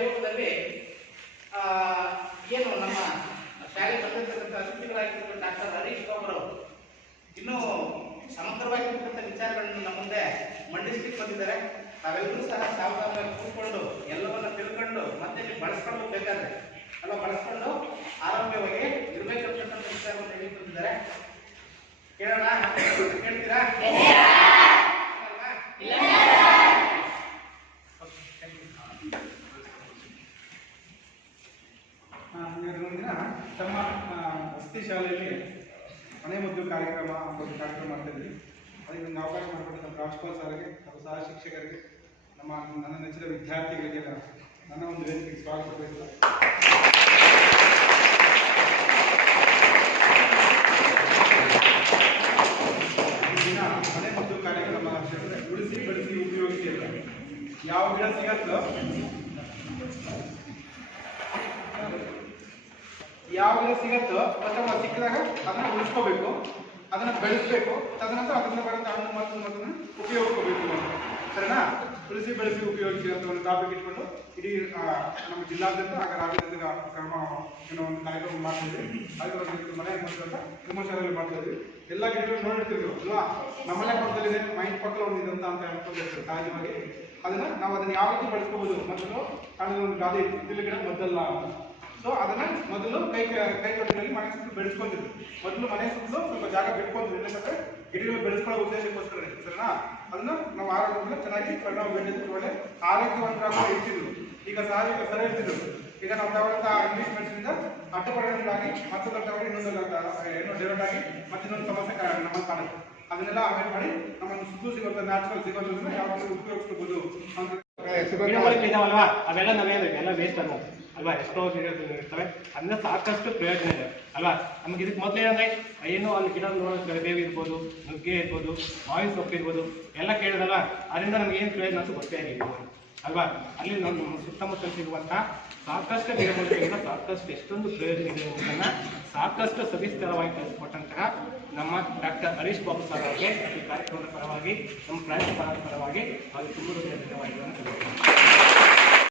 ಸಹಯೋಗದಲ್ಲಿ ಏನು ನಮ್ಮ ಶಾಲೆ ಬಂದಿರತಕ್ಕಂಥ ಅತಿಥಿಗಳಾಗಿರ್ತಕ್ಕಂಥ ಡಾಕ್ಟರ್ ಹರೀಶ್ ಬಾಬು ಇನ್ನೂ ಸಮಗ್ರವಾಗಿರ್ತಕ್ಕಂಥ ವಿಚಾರಗಳನ್ನು ನಮ್ಮ ಮುಂದೆ ಮಂಡಿಸಲಿಕ್ಕೆ ಬಂದಿದ್ದಾರೆ. ತಾವೆಲ್ಲರೂ ಸಹ ಸಾವಧಾನವಾಗಿ ಕೂತ್ಕೊಂಡು ಎಲ್ಲವನ್ನ ತಿಳ್ಕೊಂಡು ಮತ್ತೆ ನೀವು ಬಳಸ್ಕೊಂಡು ಬೇಕಾದ್ರೆ ಅಲ್ಲ ಬಳಸ್ಕೊಂಡು ಆರೋಗ್ಯವಾಗಿ ಇರಬೇಕಂತಕ್ಕಂಥ ವಿಚಾರವನ್ನು ಹೇಳಿ ಬಂದಿದ್ದಾರೆ. ಕೇಳೋಣ? ಕೇಳ್ತೀರಾ? ತಮ್ಮ ವಸತಿ ಶಾಲೆಯಲ್ಲಿ ಮನೆಮದ್ದು ಕಾರ್ಯಕ್ರಮ ಒಂದು ಕಾರ್ಯಕ್ರಮ ಮಾಡ್ತಾಯಿದ್ವಿ. ಅದಕ್ಕೆ ಒಂದು ಅವಕಾಶ ಮಾಡಿಕೊಟ್ಟು ನಮ್ಮ ಪ್ರಾಂಶುಪಾಲ ಸರ್ಗೆ ಹಾಗೂ ಸಹ ಶಿಕ್ಷಕರಿಗೆ ನನ್ನ ನೆಚ್ಚಿನ ವಿದ್ಯಾರ್ಥಿಗಳಿಗೆಲ್ಲ ನನ್ನ ಒಂದು ವೇದಿಕೆಗೆ ಸ್ವಾಗತ ಬಯಸುತ್ತೇನೆ. ದಿನ ಮನೆಮದ್ದು ಕಾರ್ಯಕ್ರಮ ಉಳಿಸಿ ಬೆಳೆಸಿ ಉಪಯೋಗಿಸಿ ಅಂತ ಯಾವ ಗಿಡ ಸಿಗತ್ತೋ ಅಥವಾ ಸಿಕ್ಕಿದಾಗ ಅದನ್ನ ಉಳಿಸ್ಕೋಬೇಕು, ಅದನ್ನ ಬೆಳೆಸಬೇಕು, ತದನಂತರ ಅದನ್ನ ಬರೋಂಥ ಹಣ್ಣು ಮತ್ತು ಅದನ್ನ ಉಪಯೋಗಿಸ್ಕೋಬೇಕು ಅಂತ. ಸರಿನಾ? ಉಳಿಸಿ ಬೆಳೆಸಿ ಉಪಯೋಗಿಸಿ ಅಂತ ಒಂದು ಟಾಪಿಕ್ ಇಟ್ಕೊಂಡು ಇಡೀ ನಮ್ಮ ಜಿಲ್ಲಾದ್ಯಂತ ಆಗ ರಾಜ್ಯದಿಂದ ಕ್ರಮ ಏನೋ ಒಂದು ಕಾರ್ಯಕ್ರಮ ಮಾಡ್ತಿದ್ವಿ. ಅದಕ್ಕೆ ಮನೆ ಅಂತ ನಿಮ್ಮ ಶಾಲೆಯಲ್ಲಿ ಮಾಡ್ತಾ ಇದ್ವಿ. ಎಲ್ಲ ಗಿಡಗಳು ನೋಡಿರ್ತಿದ್ರು ಅಲ್ವಾ? ನಮ್ಮನೆ ಪಕ್ಕದಲ್ಲಿದೆ, ಮೈನ್ ಪಕ್ಕ ಒಂದಿದಂತ ಅಂತ ಹೇಳ್ಕೊಂಡಿರ್ತೀವಿ ಸಹಜವಾಗಿ. ನಾವು ಅದನ್ನ ಯಾವ ರೀತಿ ಬೆಳೆಸ್ಕೋಬಹುದು ಮೊದಲು ಕಾಣದ ಒಂದು ಗಾದೆ ಇದ್ದಿಲ್ಲ ಗಿಡ ಮೊದಲ್ಲ. ಸೊ ಅದನ್ನ ಮೊದಲು ಕೈ ತೋಟಗಳಲ್ಲಿ ಮನೆ ಸುತ್ತಲೂ ಬೆಳೆಸ್ಕೊಂಡಿದ್ರು. ಮೊದಲು ಮನೆ ಸುತ್ತಲೂ ಸ್ವಲ್ಪ ಜಾಗ ಬಿಟ್ಕೊಂಡ್ರು, ಯಾಕಂದ್ರೆ ಗಿಡಗಳು ಬೆಳೆಸ್ಕೊಳ್ಳೋ ಉದ್ದೇಶಕ್ಕೋಸ್ಕರ. ಸರಿನಾ? ಅದನ್ನ ನಾವು ಆರೋಗ್ಯದಿಂದ ಚೆನ್ನಾಗಿ ಪರಿಣಾಮ ಬೀರಿದ್ರು, ಒಳ್ಳೆ ಆರೋಗ್ಯವಂತರಾಗಿ ಇರ್ತಿದ್ರು. ಈಗ ಸಹಜ ಸರ ಇರ್ತಿದ್ರು. ಈಗ ನಾವು ತಗೊಳ್ಳಂತ ಇಂಗ್ಲೀಷ್ ಮೆಡಿಸಿನಿಂದ ಅಡ್ಡಪಡಿಗಳಾಗಿ ಮತ್ತೊಂದು ತಗೊಂಡು ಇನ್ನೊಂದು ಡೆವಲಪ್ ಆಗಿ ಮತ್ತಿನ್ನೊಂದು ಸಮಸ್ಯೆ ನಮ್ಮನ್ನು ಕಾಣುತ್ತೆ. ಅದನ್ನೆಲ್ಲ ಅವಾಯ್ಡ್ ಮಾಡಿ ನಮ್ಮನ್ನು ಸುತ್ತಲೂ ಸಿಗುವಂತ ನ್ಯಾಚುರಲ್ ಸಿಗೋದ್ರಿಂದ ಯಾವ ರೀತಿ ಉಪಯೋಗಿಸ್ಕೋಬಹುದು ಅಂತ ಇದಾವಲ್ವಾ, ಅವೆಲ್ಲ ನಾವೇನು ವೇಸ್ಟ್ ಅನ್ನೋದು ಅಲ್ವಾ? ಎಷ್ಟೋ ಇರ್ತವೆ, ಅದನ್ನ ಸಾಕಷ್ಟು ಪ್ರಯೋಜನ ಇದೆ ಅಲ್ವಾ? ನಮ್ಗೆ ಇದಕ್ಕೆ ಮೊದಲೇ ಅಂದ್ರೆ ಏನು ಅಲ್ಲಿ ಗಿಡ ನೋಡೋದು ಬೇವು ಇರ್ಬೋದು, ನುಗ್ಗೆ ಇರ್ಬೋದು, ಮಾವಿನ ಸೊಪ್ಪು ಇರ್ಬೋದು, ಎಲ್ಲ ಕೇಳಿದಲ್ವ? ಅದರಿಂದ ನಮ್ಗೆ ಏನು ಪ್ರಯೋಜನ ಅಂತ ಗೊತ್ತೇ ಆಗಿದೆ ಅಲ್ವಾ? ಅಲ್ಲಿ ನಮ್ಮ ಸುತ್ತಮುತ್ತ ಸಿಗುವಂಥ ಸಾಕಷ್ಟು ಗಿಡಮೂಲಿಕೆಯಿಂದ ಸಾಕಷ್ಟು ಎಷ್ಟೊಂದು ಪ್ರಯೋಜನ ಇದೆ ಅನ್ನೋದನ್ನ ಸಾಕಷ್ಟು ಸವಿಸ್ತರವಾಗಿ ತಿಳಿಸ್ಕೊಟ್ಟಂತಹ ನಮ್ಮ ಡಾಕ್ಟರ್ ಹರೀಶ್ ಬಾಬು ಸರ್ ಅವರಿಗೆ ಈ ಕಾರ್ಯಕ್ರಮದ ಪರವಾಗಿ ನಮ್ಮ ಪ್ರಾಂಶುಪಾಲರ ಪರವಾಗಿ ಹಾಗೂ ತುಂಬ ಧನ್ಯವಾದಗಳನ್ನು ತಿಳಿಸ್ತೀನಿ.